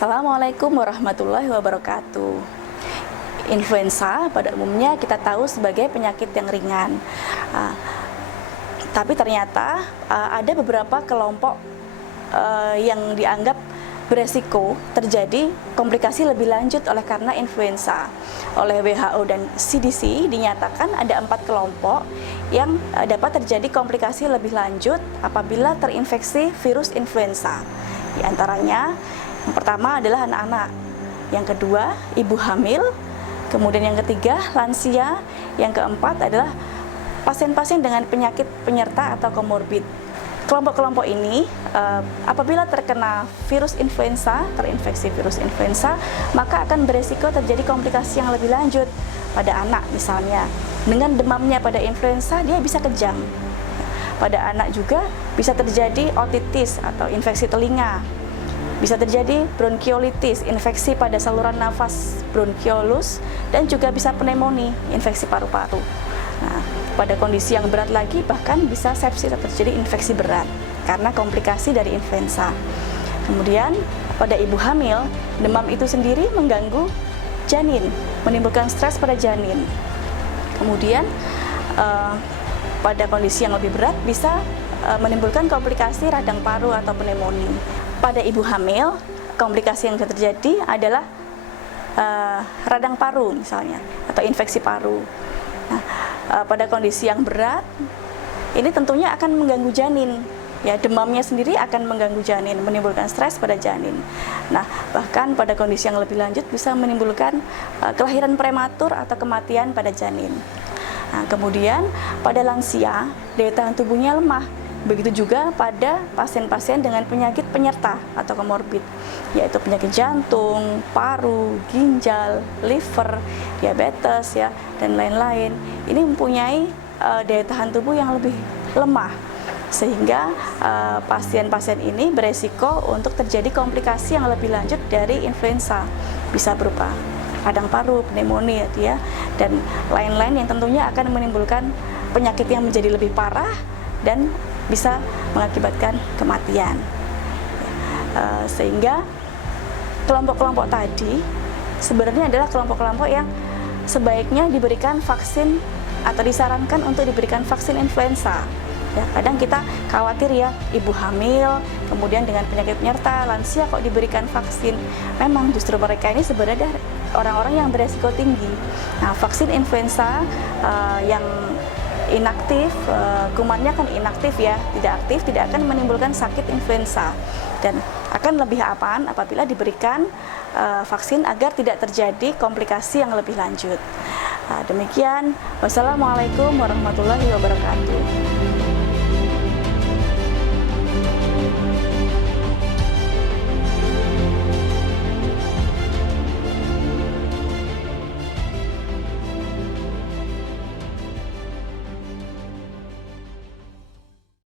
Assalamualaikum warahmatullahi wabarakatuh. Influenza pada umumnya kita tahu sebagai penyakit yang ringan. Tapi ternyata ada beberapa kelompok yang dianggap beresiko terjadi komplikasi lebih lanjut oleh karena influenza. Oleh WHO dan CDC dinyatakan ada 4 kelompok yang dapat terjadi komplikasi lebih lanjut apabila terinfeksi virus influenza. Di antaranya, yang pertama adalah anak-anak, yang kedua ibu hamil, kemudian yang ketiga lansia, yang keempat adalah pasien-pasien dengan penyakit penyerta atau komorbid. Kelompok-kelompok ini apabila terkena virus influenza, terinfeksi virus influenza, maka akan beresiko terjadi komplikasi yang lebih lanjut. Pada anak misalnya, dengan demamnya pada influenza dia bisa kejang. Pada anak juga bisa terjadi otitis atau infeksi telinga. Bisa terjadi bronkiolitis, infeksi pada saluran nafas bronkiolus, dan juga bisa pneumonia, infeksi paru-paru. Nah, pada kondisi yang berat lagi bahkan bisa sepsis atau terjadi infeksi berat karena komplikasi dari influenza. Kemudian pada ibu hamil, demam itu sendiri mengganggu janin, menimbulkan stres pada janin. Kemudian pada kondisi yang lebih berat bisa menimbulkan komplikasi radang paru atau pneumonia. Pada ibu hamil, komplikasi yang bisa terjadi adalah radang paru misalnya, atau infeksi paru. Nah, pada kondisi yang berat, ini tentunya akan mengganggu janin. Ya, demamnya sendiri akan mengganggu janin, menimbulkan stres pada janin. Nah, bahkan pada kondisi yang lebih lanjut bisa menimbulkan kelahiran prematur atau kematian pada janin. Nah, kemudian pada lansia, daya tahan tubuhnya lemah. Begitu juga pada pasien-pasien dengan penyakit penyerta atau komorbid, yaitu penyakit jantung, paru, ginjal, liver, diabetes, ya, dan lain-lain. Ini mempunyai daya tahan tubuh yang lebih lemah, sehingga pasien-pasien ini beresiko untuk terjadi komplikasi yang lebih lanjut dari influenza, bisa berupa radang paru, pneumonia, ya, dan lain-lain yang tentunya akan menimbulkan penyakit yang menjadi lebih parah dan bisa mengakibatkan kematian. Sehingga kelompok-kelompok tadi sebenarnya adalah kelompok-kelompok yang sebaiknya diberikan vaksin atau disarankan untuk diberikan vaksin influenza. Ya, kadang kita khawatir ya, ibu hamil, kemudian dengan penyakit penyerta, lansia kok diberikan vaksin. Memang justru mereka ini sebenarnya orang-orang yang beresiko tinggi. Nah, vaksin influenza yang inaktif, kumannya kan inaktif ya, tidak aktif, tidak akan menimbulkan sakit influenza, dan akan lebih aman apabila diberikan vaksin agar tidak terjadi komplikasi yang lebih lanjut. Demikian, wassalamualaikum warahmatullahi wabarakatuh.